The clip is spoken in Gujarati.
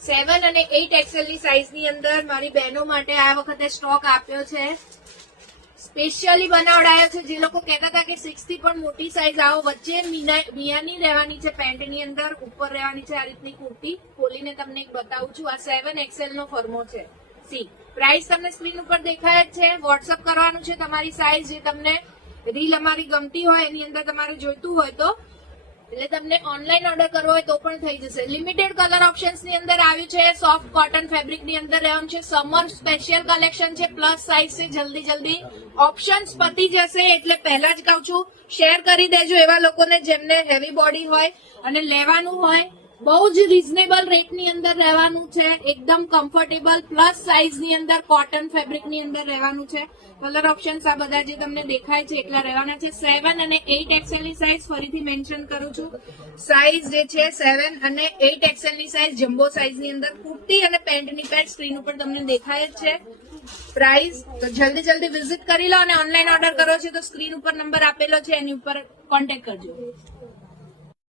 7 અને 8 એક્સેલ ની સાઈઝ ની અંદર મારી બહેનો માટે આ વખતે સ્ટોક આપ્યો છે. સ્પેશિયલી બનાવડાયો છે. જે લોકો કહેતા હતા કે 6 થી પણ મોટી સાઈઝ આવો, વચ્ચે મિયાની રહેવાની છે, પેન્ટ ની અંદર ઉપર રહેવાની છે આ રીતની કુર્તી. ખોલીને તમને એક બતાવું છું. આ 7 એક્સેલ નો ફર્મો છે. સી પ્રાઇસ તમને સ્ક્રીન ઉપર દેખાય જ છે. વોટ્સઅપ કરવાનું છે તમારી સાઈઝ, જે તમને રીલ અમારી ગમતી હોય એની અંદર તમારે જોઈતું હોય તો, એટલે તમને ઓનલાઈન ઓર્ડર કરવો હોય તો પણ થઈ જશે. લિમિટેડ કલર ઓપ્શન્સ ની અંદર આવ્યું છે. સોફ્ટ કોટન ફેબ્રિક ની અંદર રહેવાનું છે. સમર સ્પેશિયલ કલેક્શન છે. પ્લસ સાઇઝ છે. જલ્દી ઓપ્શન્સ પતી જશે એટલે પહેલા જ કહું છું, શેર કરી દેજો એવા લોકોને જેમને હેવી બોડી હોય અને લેવાનું હોય. બહુ જ રીઝનેબલ રેટ ની અંદર રહેવાનું છે. એકદમ કમ્ફર્ટેબલ પ્લસ સાઇઝ ની અંદર કોટન ફેબ્રિક ની અંદર રહેવાનું છે. કલર ઓપ્શન્સ આ બધા જે તમને દેખાય છે એટલા રહેવાના છે. 7 અને 8 એક્સેલ ની સાઇઝ ફરીથી મેન્શન કરું છું. સાઇઝ જે છે 7 અને 8 એક્સેલ ની સાઇઝ જમ્બો સાઇઝ ની અંદર કુર્તી અને પેન્ટની પેન્ટ સ્ક્રીન ઉપર તમને દેખાય જ છે. પ્રાઇસ તો જલ્દી વિઝિટ કરી લો અને ઓનલાઈન ઓર્ડર કરો છો તો સ્ક્રીન ઉપર નંબર આપેલો છે એની ઉપર કોન્ટેક્ટ કરજો.